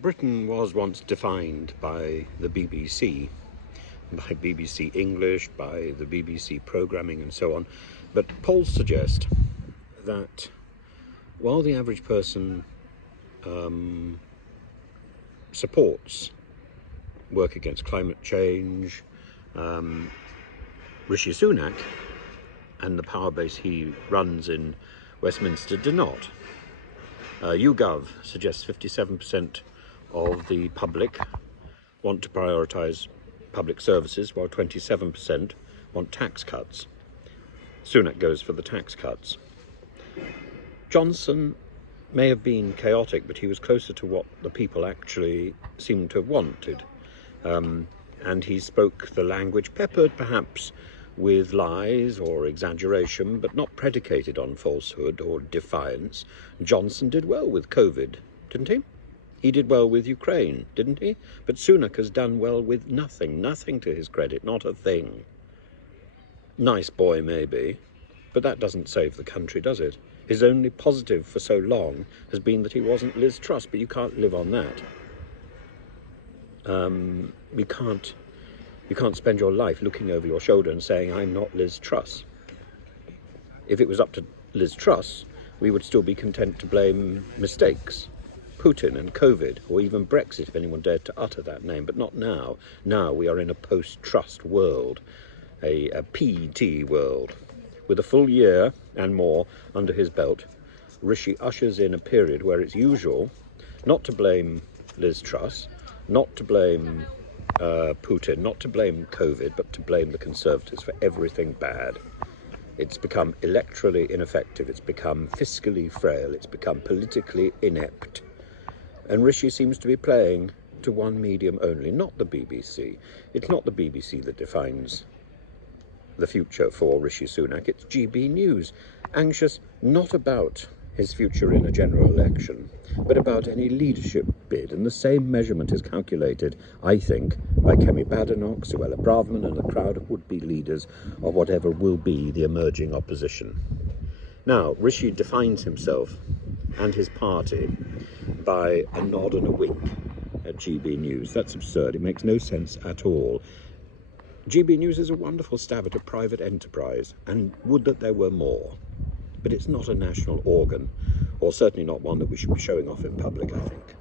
Britain was once defined by the BBC, by BBC English, by the BBC programming and so on, but polls suggest that while the average person supports work against climate change, Rishi Sunak and the power base he runs in Westminster do not. YouGov suggests 57% of the public want to prioritise public services, while 27% want tax cuts. Sunak goes for the tax cuts. Johnson may have been chaotic, but he was closer to what the people actually seemed to have wanted. And he spoke the language, peppered perhaps with lies or exaggeration, but not predicated on falsehood or defiance. Johnson did well with COVID, didn't he? He did well with Ukraine, didn't he? But Sunak has done well with nothing to his credit, not a thing. Nice boy, maybe, but that doesn't save the country, does it? His only positive for so long has been that he wasn't Liz Truss, but you can't live on that. You can't spend your life looking over your shoulder and saying, I'm not Liz Truss. If it was up to Liz Truss, we would still be content to blame mistakes, Putin and COVID, or even Brexit, if anyone dared to utter that name, but not now. Now we are in a post-trust world, a PT world. With a full year and more under his belt, Rishi ushers in a period where it's usual not to blame Liz Truss, not to blame Putin, not to blame COVID, but to blame the Conservatives for everything bad. It's become electorally ineffective, it's become fiscally frail, it's become politically inept. And Rishi seems to be playing to one medium only, not the BBC. It's not the BBC that defines the future for Rishi Sunak, it's GBNews, anxious not about his future in a general election, but about any leadership bid, and the same measurement is calculated, I think, by Kemi Badenoch, Suella Braverman and a crowd of would-be leaders of whatever will be the emerging opposition. Now, Rishi defines himself and his party by a nod and a wink at GBNews. That's absurd, it makes no sense at all. GBNews is a wonderful stab at a private enterprise, and would that there were more. But it's not a national organ, or certainly not one that we should be showing off in public, I think.